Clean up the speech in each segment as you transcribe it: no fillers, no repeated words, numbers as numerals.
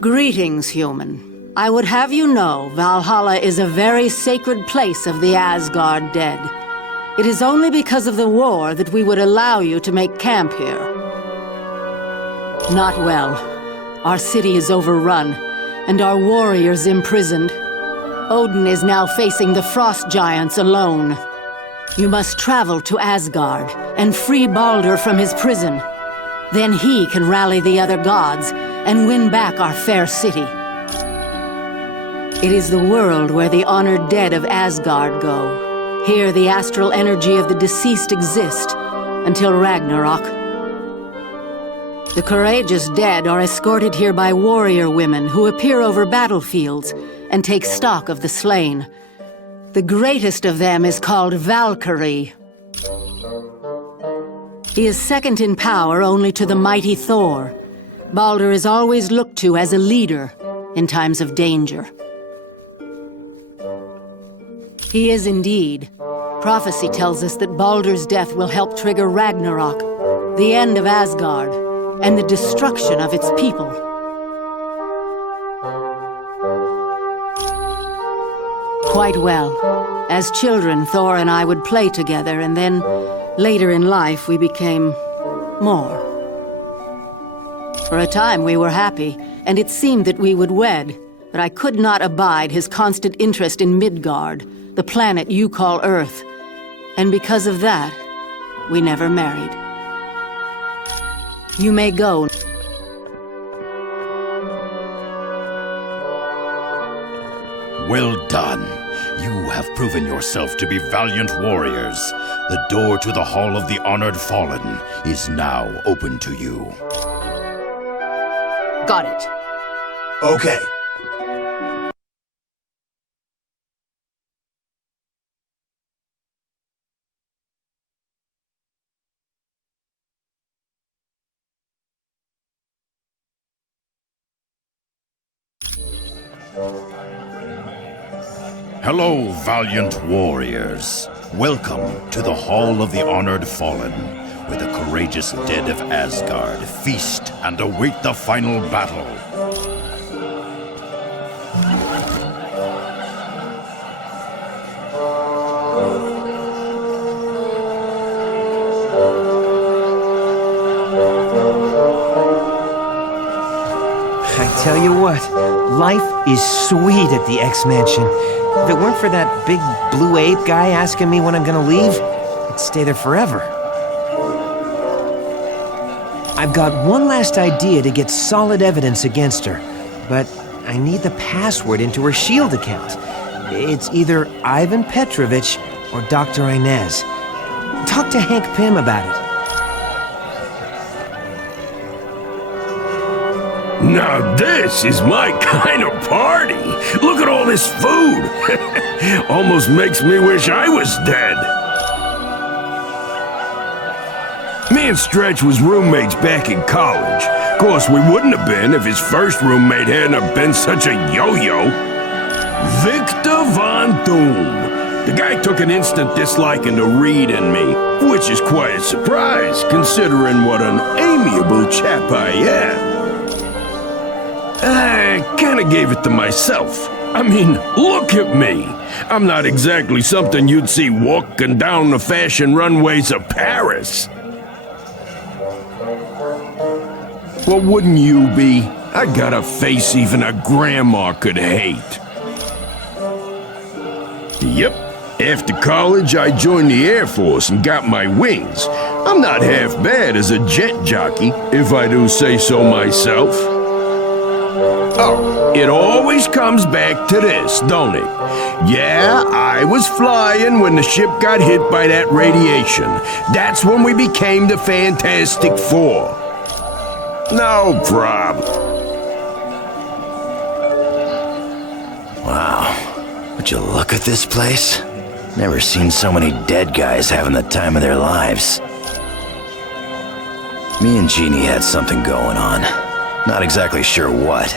Greetings, human. I would have you know Valhalla is a very sacred place of the Asgard dead. It is only because of the war that we would allow you to make camp here. Not well. Our city is overrun, and our warriors imprisoned. Odin is now facing the frost giants alone. You must travel to Asgard and free Baldur from his prison. Then he can rally the other gods and win back our fair city. It is the world where the honored dead of Asgard go. Here the astral energy of the deceased exist until Ragnarok. The courageous dead are escorted here by warrior women who appear over battlefields and take stock of the slain. The greatest of them is called Valkyrie. He is second in power only to the mighty Thor. Baldur is always looked to as a leader in times of danger. He is indeed. Prophecy tells us that Baldur's death will help trigger Ragnarok, the end of Asgard, and the destruction of its people. Quite well. As children, Thor and I would play together, and then, later in life, we became more. For a time, we were happy, and it seemed that we would wed, but I could not abide his constant interest in Midgard, the planet you call Earth, and because of that, we never married. You may go. Well done. You have proven yourself to be valiant warriors. The door to the Hall of the Honored Fallen is now open to you. Got it. Okay. Hello, valiant warriors. Welcome to the Hall of the Honored Fallen, where the courageous dead of Asgard feast and await the final battle. I tell you what, life is sweet at the X-Mansion. If it weren't for that big blue ape guy asking me when I'm gonna leave, I'd stay there forever. I've got one last idea to get solid evidence against her, but I need the password into her S.H.I.E.L.D. account. It's either Ivan Petrovich or Dr. Inez. Talk to Hank Pym about it. Now this is my kind of party. Look at all this food. Almost makes me wish I was dead. Me and Stretch was roommates back in college. Of course, we wouldn't have been if his first roommate hadn't have been such a yo-yo. Victor Von Doom. The guy took an instant disliking to Reed and me, which is quite a surprise, considering what an amiable chap I am. I kinda gave it to myself. I mean, look at me. I'm not exactly something you'd see walking down the fashion runways of Paris. Well, wouldn't you be? I got a face even a grandma could hate. Yep. After college, I joined the Air Force and got my wings. I'm not half bad as a jet jockey, if I do say so myself. Oh, it always comes back to this, don't it? Yeah, I was flying when the ship got hit by that radiation. That's when we became the Fantastic Four. No problem. Wow. Would you look at this place? Never seen so many dead guys having the time of their lives. Me and Jeannie had something going on. Not exactly sure what,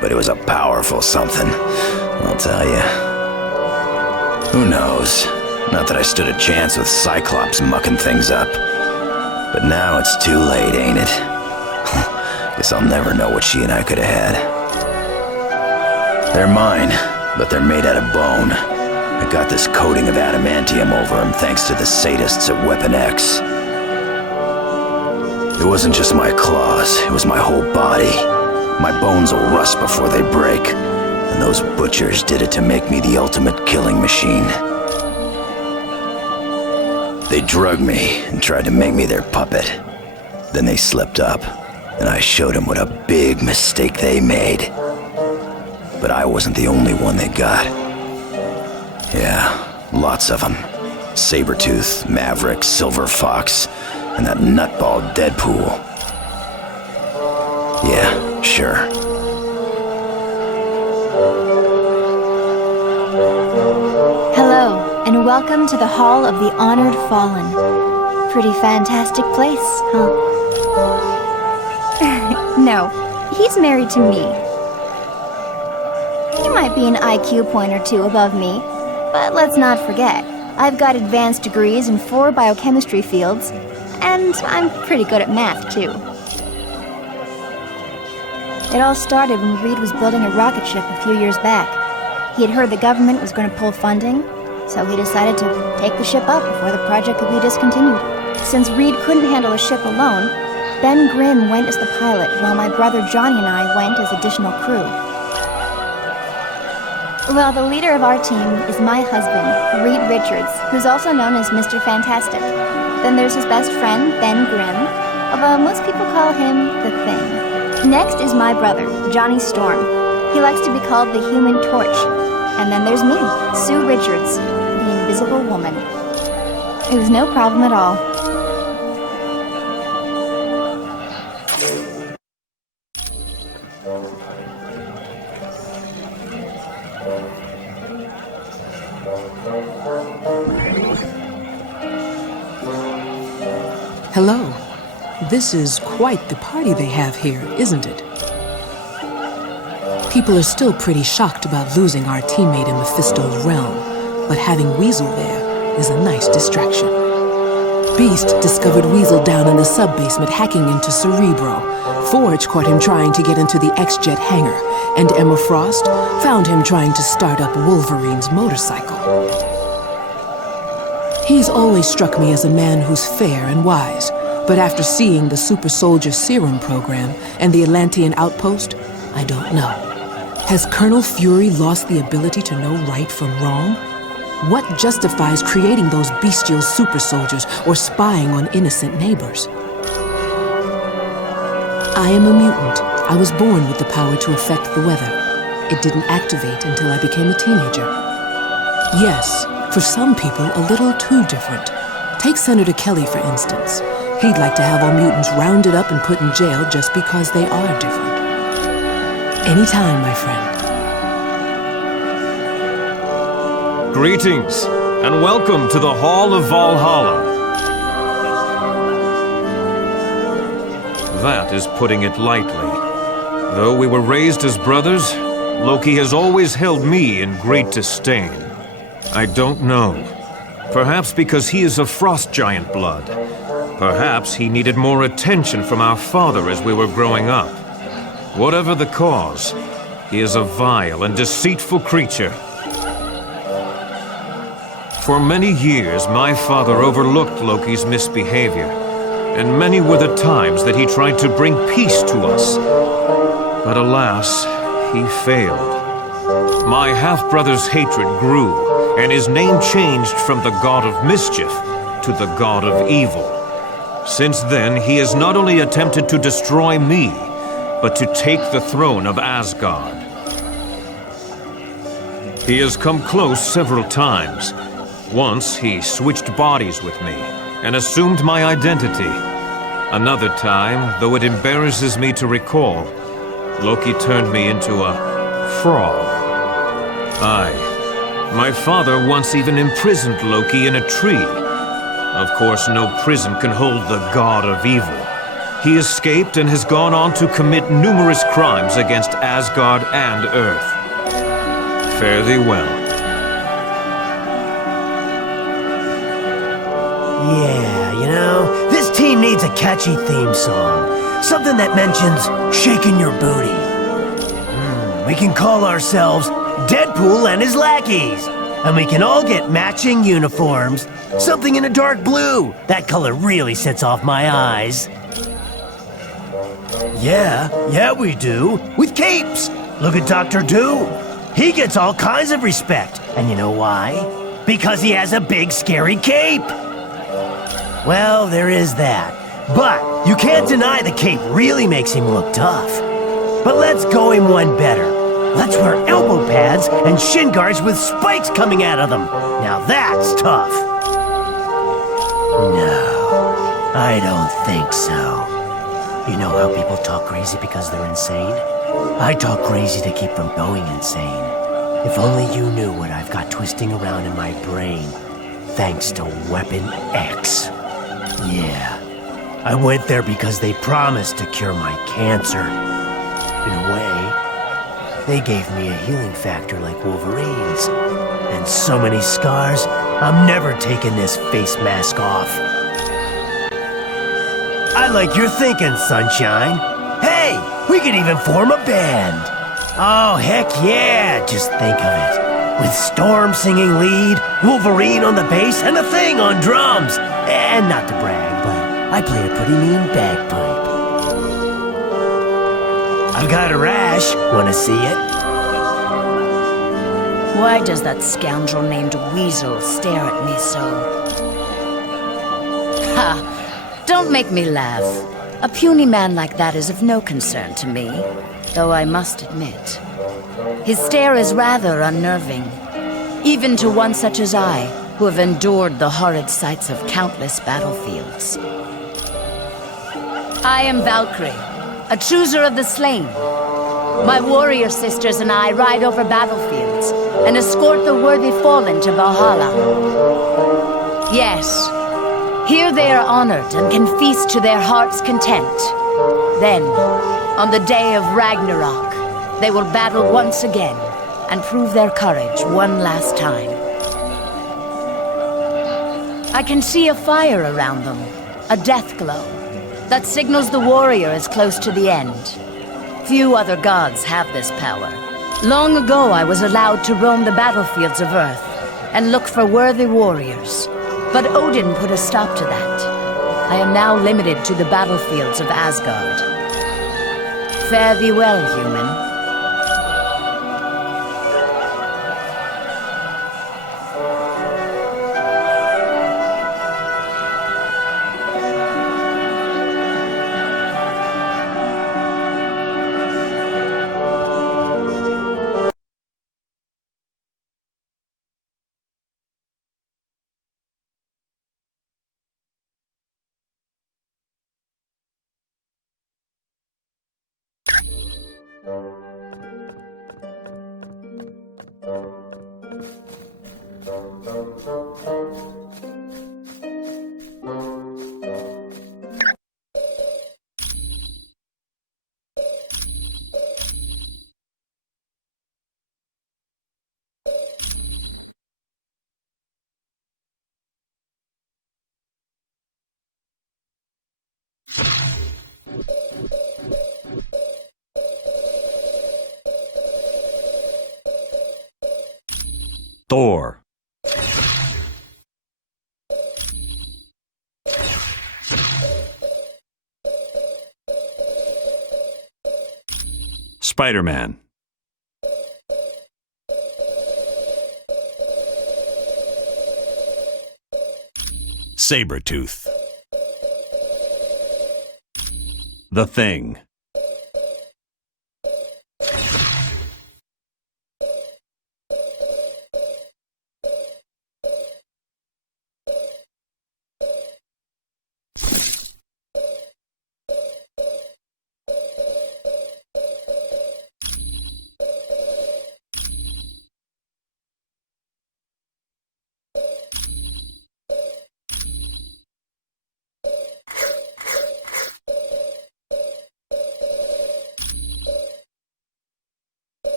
but it was a powerful something, I'll tell you. Who knows? Not that I stood a chance with Cyclops mucking things up. But now it's too late, ain't it? Guess I'll never know what she and I could have had. They're mine, but they're made out of bone. I got this coating of adamantium over them thanks to the sadists at Weapon X. It wasn't just my claws, it was my whole body. My bones will rust before they break, and those butchers did it to make me the ultimate killing machine. They drugged me and tried to make me their puppet. Then they slipped up, and I showed them what a big mistake they made. But I wasn't the only one they got. Yeah, lots of them. Sabretooth, Maverick, Silver Fox, and that nutball Deadpool. Yeah, sure. Hello, and welcome to the Hall of the Honored Fallen. Pretty fantastic place, huh? No, he's married to me. He might be an IQ point or two above me, but let's not forget, I've got advanced degrees in 4 biochemistry fields, and I'm pretty good at math, too. It all started when Reed was building a rocket ship a few years back. He had heard the government was going to pull funding, so he decided to take the ship up before the project could be discontinued. Since Reed couldn't handle a ship alone, Ben Grimm went as the pilot, while my brother Johnny and I went as additional crew. Well, the leader of our team is my husband, Reed Richards, who's also known as Mr. Fantastic. Then there's his best friend, Ben Grimm, although most people call him The Thing. Next is my brother, Johnny Storm. He likes to be called the Human Torch. And then there's me, Sue Richards, the Invisible Woman. It was no problem at all. Hello. This is quite the party they have here, isn't it? People are still pretty shocked about losing our teammate in Mephisto's realm, but having Weasel there is a nice distraction. Beast discovered Weasel down in the sub-basement hacking into Cerebro. Forge caught him trying to get into the X-Jet hangar, and Emma Frost found him trying to start up Wolverine's motorcycle. He's always struck me as a man who's fair and wise, but after seeing the Super Soldier Serum program and the Atlantean outpost, I don't know. Has Colonel Fury lost the ability to know right from wrong? What justifies creating those bestial super soldiers or spying on innocent neighbors? I am a mutant. I was born with the power to affect the weather. It didn't activate until I became a teenager. Yes, for some people, a little too different. Take Senator Kelly, for instance. He'd like to have all mutants rounded up and put in jail just because they are different. Anytime, my friend. Greetings, and welcome to the Hall of Valhalla. That is putting it lightly. Though we were raised as brothers, Loki has always held me in great disdain. I don't know. Perhaps because he is of frost giant blood. Perhaps he needed more attention from our father as we were growing up. Whatever the cause, he is a vile and deceitful creature. For many years, my father overlooked Loki's misbehavior, and many were the times that he tried to bring peace to us. But alas, he failed. My half-brother's hatred grew, and his name changed from the god of mischief to the god of evil. Since then, he has not only attempted to destroy me, but to take the throne of Asgard. He has come close several times. Once, he switched bodies with me and assumed my identity. Another time, though it embarrasses me to recall, Loki turned me into a frog. Aye. My father once even imprisoned Loki in a tree. Of course, no prison can hold the god of evil. He escaped and has gone on to commit numerous crimes against Asgard and Earth. Fare thee well. Yeah, you know, this team needs a catchy theme song. Something that mentions shaking your booty. We can call ourselves Deadpool and his lackeys. And we can all get matching uniforms. Something in a dark blue. That color really sets off my eyes. Yeah, we do. With capes. Look at Dr. Do. He gets all kinds of respect. And you know why? Because he has a big, scary cape. Well, there is that. But you can't deny the cape really makes him look tough. But let's go him one better. Let's wear elbow pads and shin guards with spikes coming out of them. Now that's tough. No, I don't think so. You know how people talk crazy because they're insane? I talk crazy to keep from going insane. If only you knew what I've got twisting around in my brain, thanks to Weapon X. Yeah, I went there because they promised to cure my cancer. In a way, they gave me a healing factor like Wolverine's. And so many scars, I'm never taking this face mask off. I like your thinking, Sunshine. Hey, we could even form a band. Oh, heck yeah, just think of it. With Storm singing lead, Wolverine on the bass, and the Thing on drums. And not to brag, but I play a pretty mean bagpipe. I've got a rash. Wanna see it? Why does that scoundrel named Weasel stare at me so? Ha! Don't make me laugh. A puny man like that is of no concern to me, though I must admit. His stare is rather unnerving, even to one such as I, who have endured the horrid sights of countless battlefields. I am Valkyrie, a chooser of the slain. My warrior sisters and I ride over battlefields and escort the worthy fallen to Valhalla. Yes, here they are honored and can feast to their heart's content. Then, on the day of Ragnarok, they will battle once again and prove their courage one last time. I can see a fire around them, a death glow, that signals the warrior is close to the end. Few other gods have this power. Long ago I was allowed to roam the battlefields of Earth and look for worthy warriors, but Odin put a stop to that. I am now limited to the battlefields of Asgard. Fare thee well, human. Thor. Spider-Man. Sabretooth. The Thing.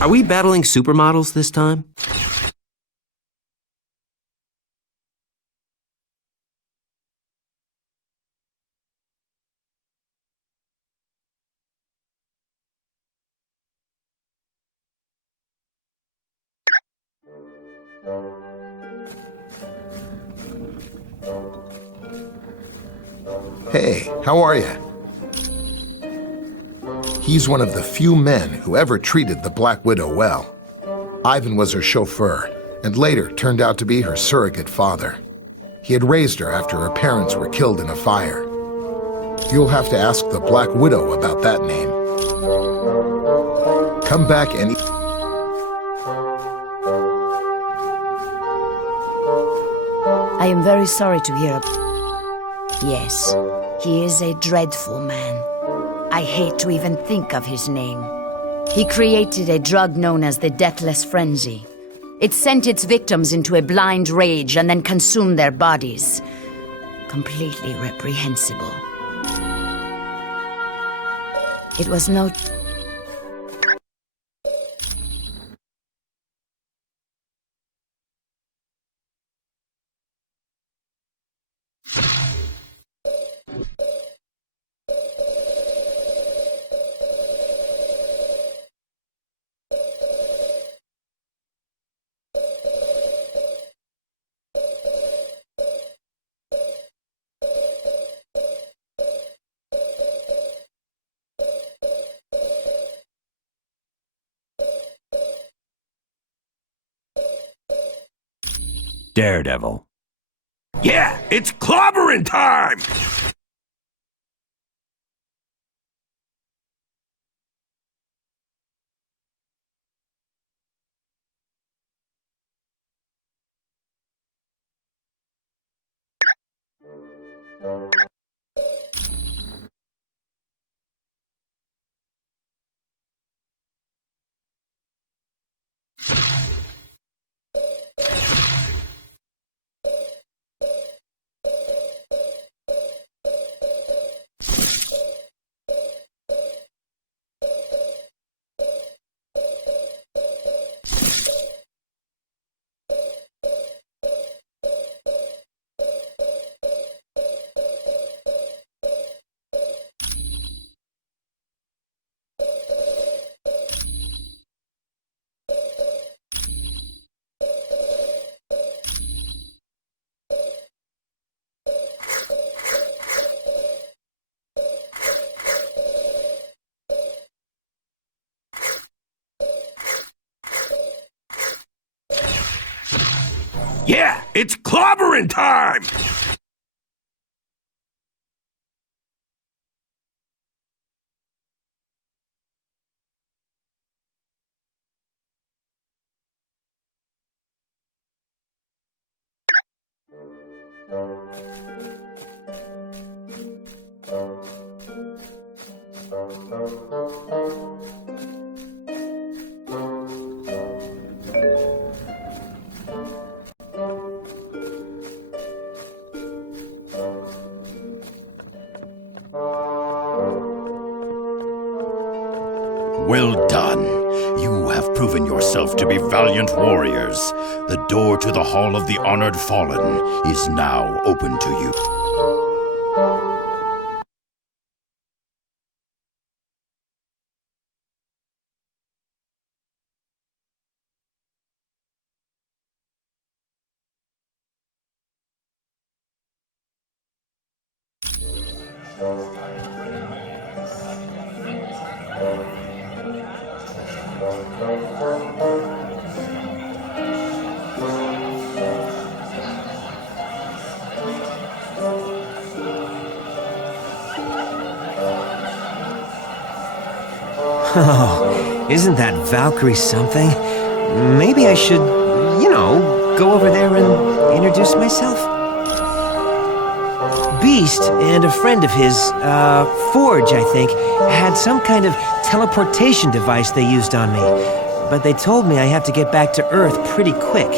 Are we battling supermodels this time? Hey, how are you? He's one of the few men who ever treated the Black Widow well. Ivan was her chauffeur, and later turned out to be her surrogate father. He had raised her after her parents were killed in a fire. You'll have to ask the Black Widow about that name. Come back any... I am very sorry to hear. Yes, he is a dreadful man. I hate to even think of his name. He created a drug known as the Deathless Frenzy. It sent its victims into a blind rage and then consumed their bodies. Completely reprehensible. It was no... Daredevil. Yeah, it's clobbering time! Yeah, it's clobbering time! Well done. You have proven yourself to be valiant warriors. The door to the Hall of the Honored Fallen is now open to you. Oh, isn't that Valkyrie something? Maybe I should, go over there and introduce myself. Beast and a friend of his, Forge, I think, had some kind of teleportation device they used on me. But they told me I have to get back to Earth pretty quick.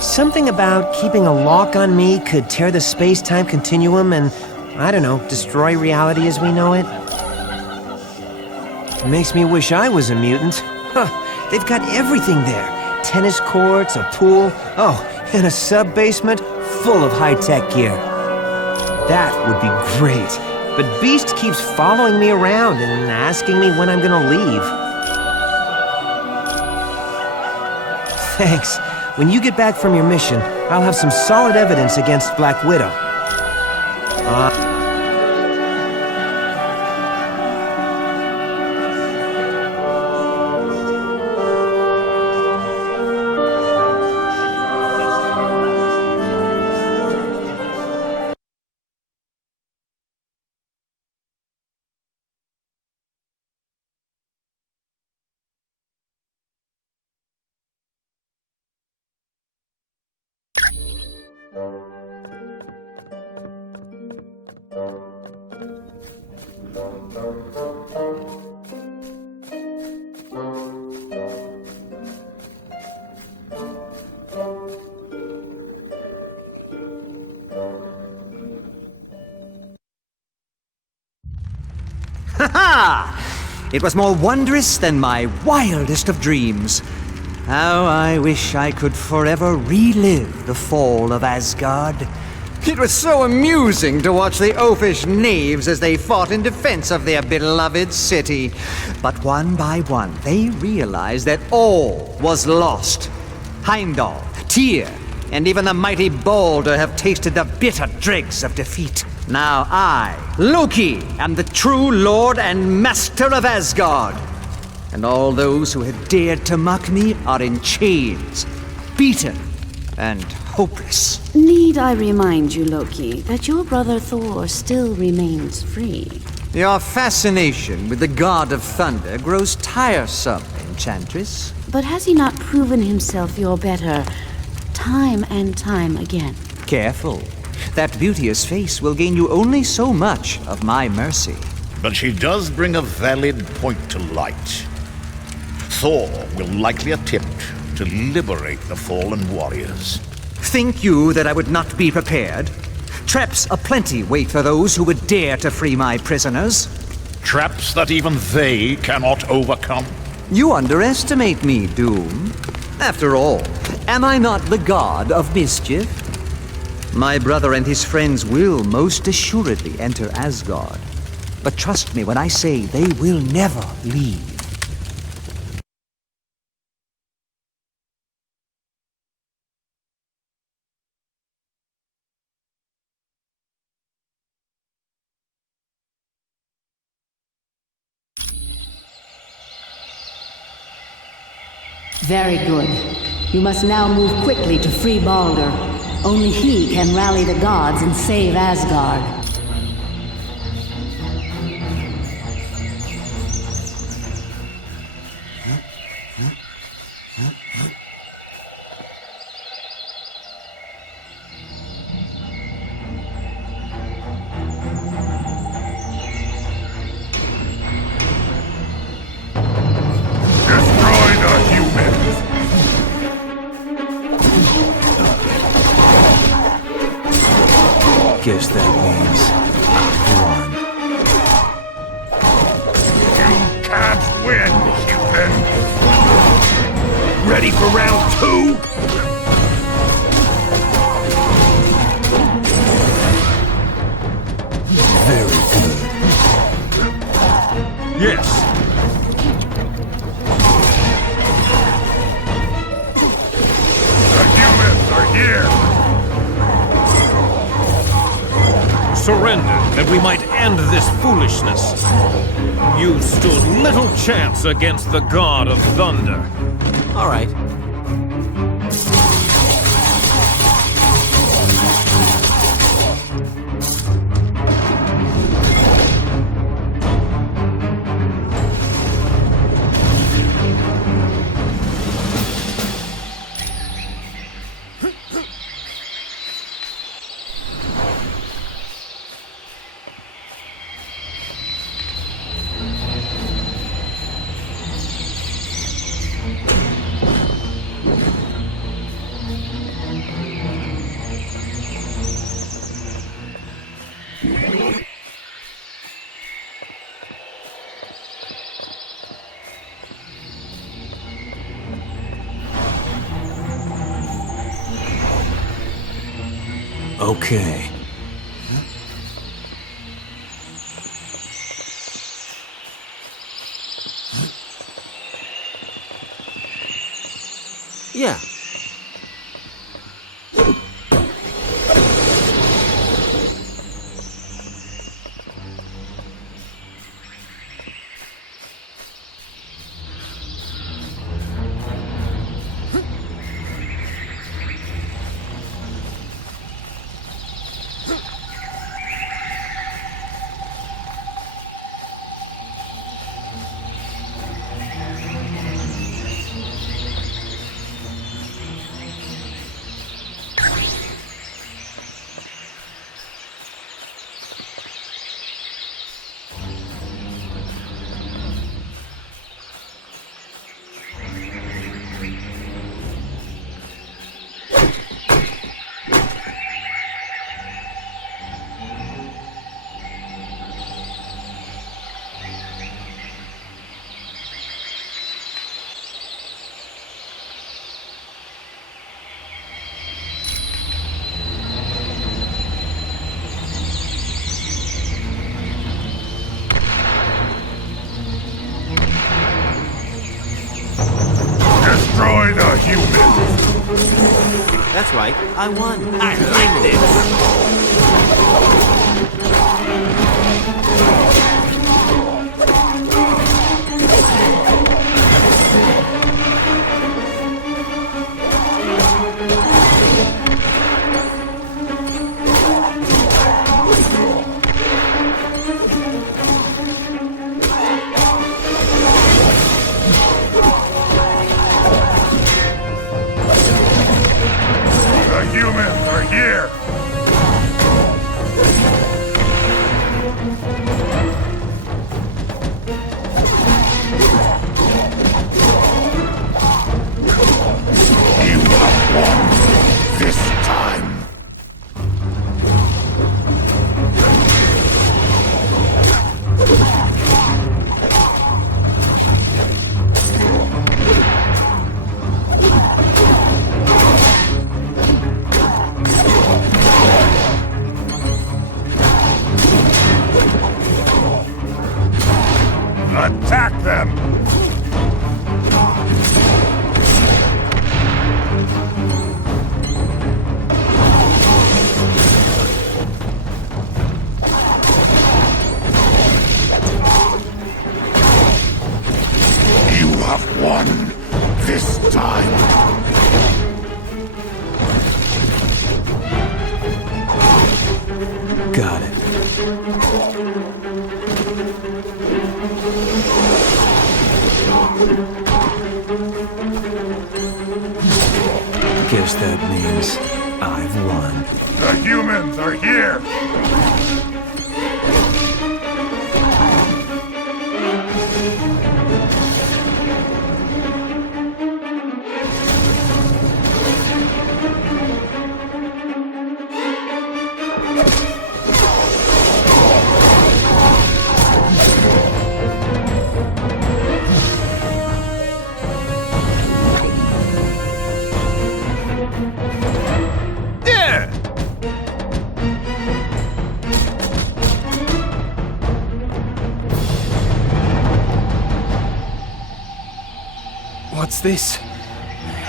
Something about keeping a lock on me could tear the space-time continuum and, destroy reality as we know it. Makes me wish I was a mutant. Huh. They've got everything there. Tennis courts, a pool, and a sub-basement full of high-tech gear. That would be great. But Beast keeps following me around and asking me when I'm gonna leave. Thanks. When you get back from your mission, I'll have some solid evidence against Black Widow. Ha! It was more wondrous than my wildest of dreams. How I wish I could forever relive the fall of Asgard. It was so amusing to watch the oafish knaves as they fought in defense of their beloved city. But one by one, they realized that all was lost. Heimdall, Tyr, and even the mighty Balder have tasted the bitter dregs of defeat. Now I, Loki, am the true lord and master of Asgard. And all those who had dared to mock me are in chains, beaten and hopeless. Need I remind you, Loki, that your brother Thor still remains free? Your fascination with the god of thunder grows tiresome, Enchantress. But has he not proven himself your better time and time again? Careful. That beauteous face will gain you only so much of my mercy. But she does bring a valid point to light. Thor will likely attempt to liberate the fallen warriors. Think you that I would not be prepared? Traps aplenty wait for those who would dare to free my prisoners. Traps that even they cannot overcome? You underestimate me, Doom. After all, am I not the god of mischief? My brother and his friends will most assuredly enter Asgard. But trust me when I say they will never leave. Very good. You must now move quickly to free Balder. Only he can rally the gods and save Asgard. Guess that means one. You can't win, human! Ready for round two? Very good. Yes. The humans are here! Surrender, that we might end this foolishness. You stood little chance against the god of thunder. All right. Okay. Yeah. Destroy the humans! That's right, I won. I like this! The humans are here! You have won this time. Attack them! You have won this time. Got it. Guess that means I've won. The humans are here! What's this?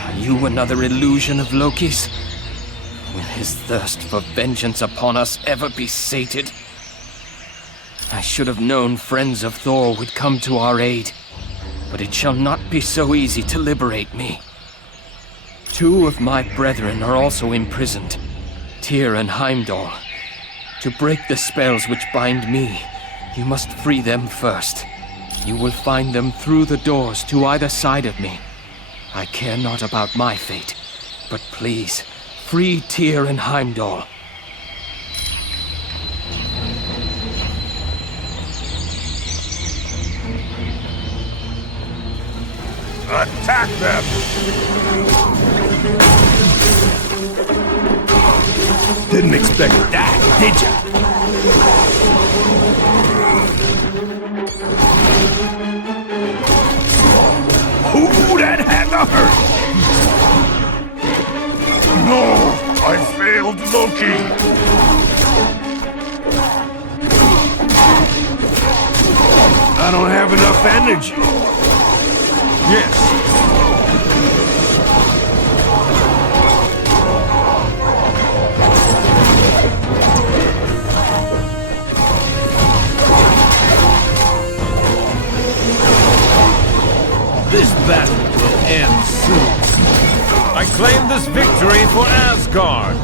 Are you another illusion of Loki's? Will his thirst for vengeance upon us ever be sated? I should have known friends of Thor would come to our aid, but it shall not be so easy to liberate me. 2 of my brethren are also imprisoned, Tyr and Heimdall. To break the spells which bind me, you must free them first. You will find them through the doors to either side of me. I care not about my fate, but please, free Tyr and Heimdall. Attack them! Didn't expect that, did ya? Ooh, that had to hurt! No! I failed shield, Loki! I don't have enough energy. Yes. This battle will end soon. I claim this victory for Asgard.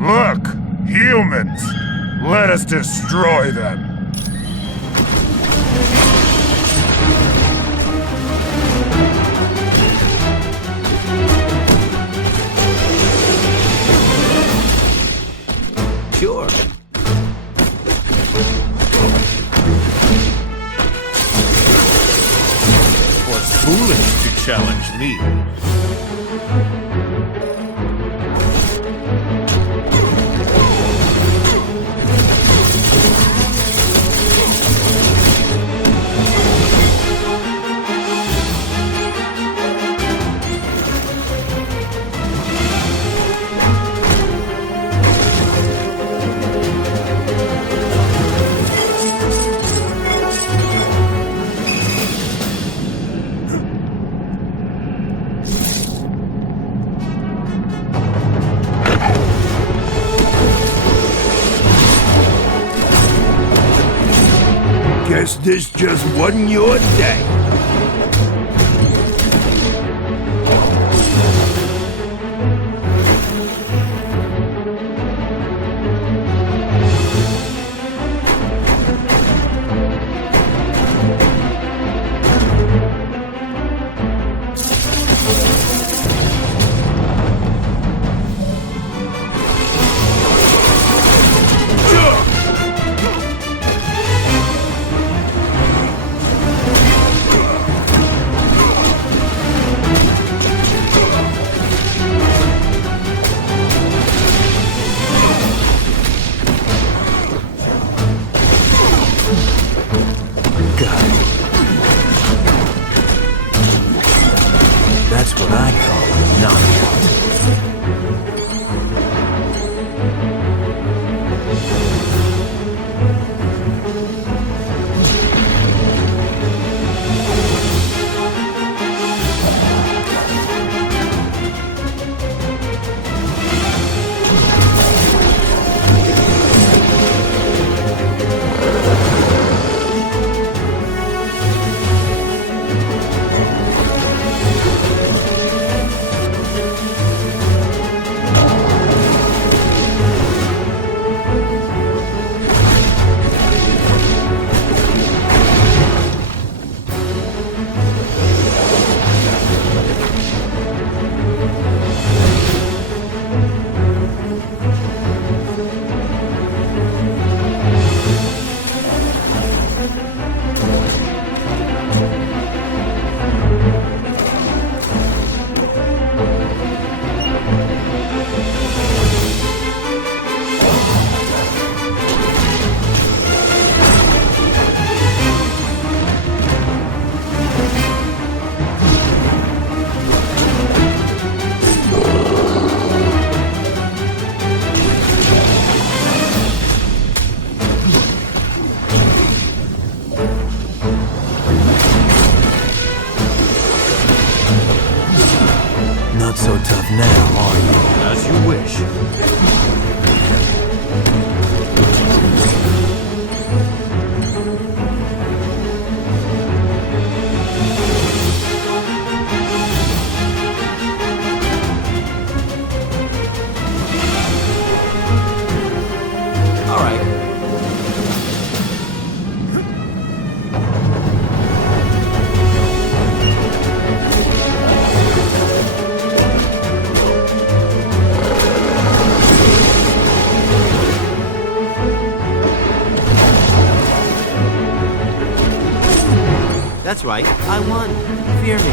Look! Humans! Let us destroy them! Sure. It was foolish to challenge me. Guess this just wasn't your day. That's what I call a knockout. Not so tough now, are you? As you wish. That's right, I won. Fear me.